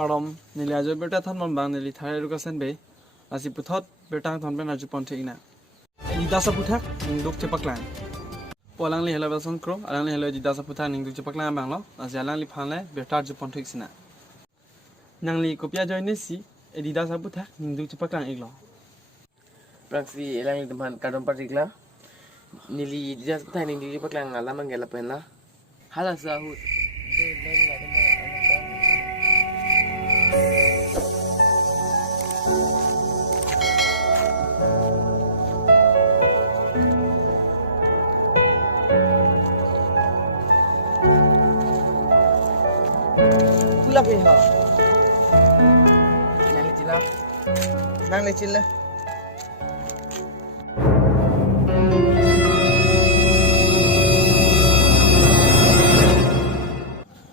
karom nili ajo beta thon mon bang nili thare rukasen be asi puthot beta thon ben aju pon thina didasa puthak ningduk chepaklang polang li hela bason kro alang li hela didasa puthak ningduk chepaklang bang lo asi alang li phanle beta aju pon thik sina nangli kopya join si didasa puthak ningduk chepaklang iglo praksi elang teman kadon partikla nili didasa puthak ningduk chepaklang alamang gela penla hala sahut pula peha nang le chila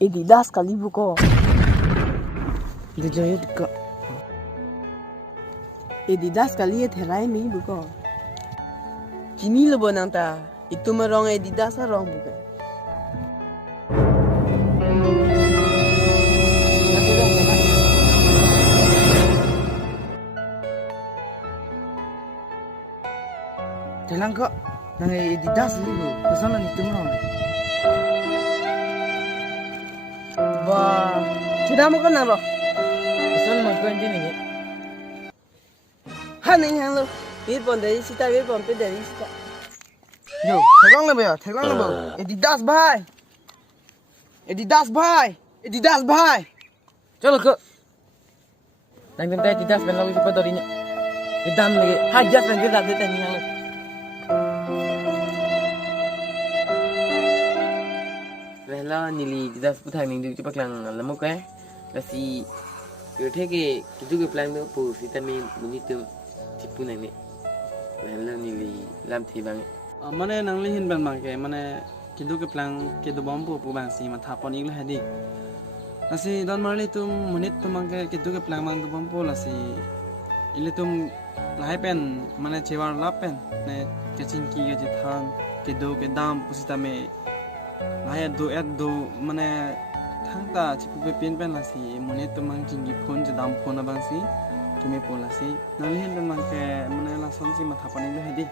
Didas kali buko. Dijayat ka. Didas kali therai nahi buko. Kini lebo nanta. Itu merong Didas rong bukan. Telang kok nang Didas libu. Kesana itu merong. Wah, sudah mau kenal loh. Pesan makan ini ni. Haning hang lo. Bir pon dari sita, bir pon dari sita. Yo, telang lebo ya, telang lebo. Didas bhai. Didas bhai. Didas bhai. Chalo ke. Nang tentai Didas ben lawi siapa darinya. Gedam lagi. Hajas ben Didas dia ni yang. Rela nili Didas puthak ningduk chepaklang lamuk eh kasi yotheke kitu ke plan do pu sitami munitum chipuna ni rela nili lam thi bang mane nangli hin ban mang ke mane kidu ke plang kidu bombu pu bang si ma thapon iglo hadi asi don marli tum munit tum mang ke kidu ke plang mang do bombu lasi ile tum lai pen mane chewar lapen ne kachin ki ge than kidu ke dam pusitame Laya do mana thangta cipu pe pen pen lasi mone to mang jingi phone jadam phone abang si kime pola si nali hen mang ke mana la som si matha pani lo hedi